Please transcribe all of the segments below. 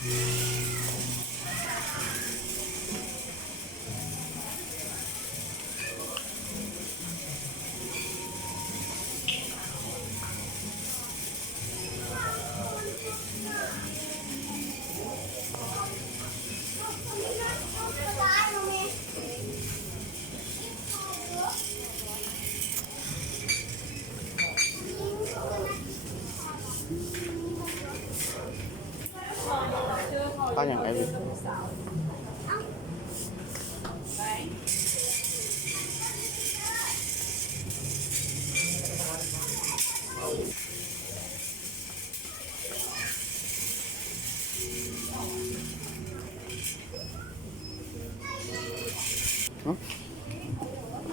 เอาอย่างไรดิ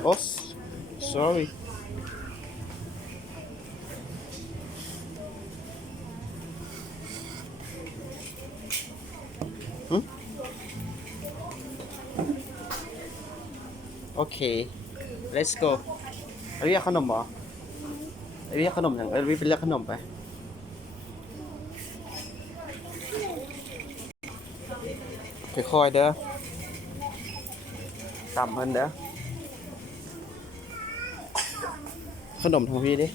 โอ้ sorry โอเค let's go เอาเรียกขนมเหรอเอาเรียกขนมอย่างเอาเรียกเป็นเรียกขนมไปค่อยๆเด้อตามเพิ่นเด้อขนมทางพี่ดิ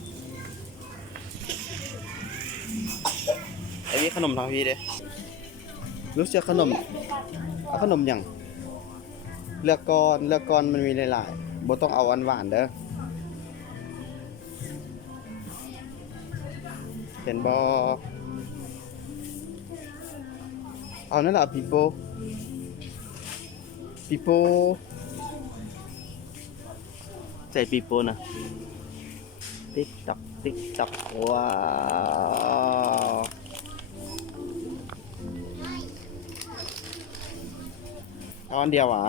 ไอ้นี่ขนมทางพี่ดิรู้สึกขนมเอาขนมอย่างเลือกก่อนมันมีหลายๆบ่ต้องเอาอันหวานเด้อเห็นบ่เอานั่นแหละปีโป้ใส่ปีโป้นะติ๊กตักว้าวเอาอันเดียวหรอ